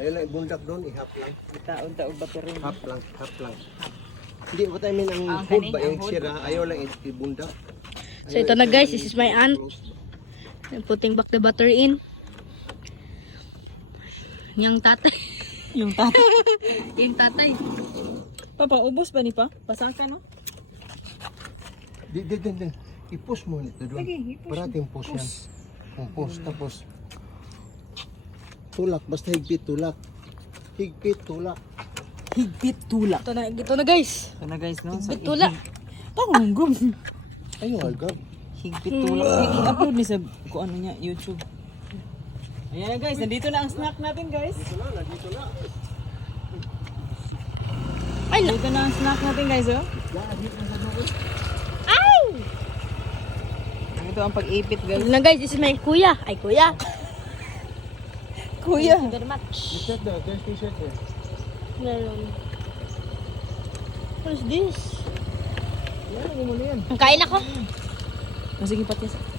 Ayun lang, ibundak doon, ihap lang. Taon-taon ba pero Hap lang, hap lang. Hindi, what I mean, ang Ang hood kaning, ba, ang yung hood. sira, ayaw lang ibundak. So ito na guys, this is my aunt. I'm putting back the butter in. Yung tatay. yung tatay. Yung tatay. Papa, ubos ba ni pa? Pasaka no? Di. I-push mo nito doon. Sige, i-push. Parating push yan. Push, tapos tulak, basta higpit tulak. Higpit tulak. Higpit tulak. Ito na guys. Ito na guys no? Higpit tulak. Pangunggong. Ayun, agad. Higpit tulak. I-upload ni sa kung ano niya, YouTube. Ayan na guys, nandito na ang snack natin guys. Dito na. Ay, Nandito na ang snack natin guys oh. Ay! Ito ang pag-ipit guys. Ito na guys, this is my kuya. Ay, kuya. Kuya. Thank you very much. T-shirt daw, there's t-shirt there. Meron. What is this? Yan, mo na yan. Kain ako. Sige, patyas.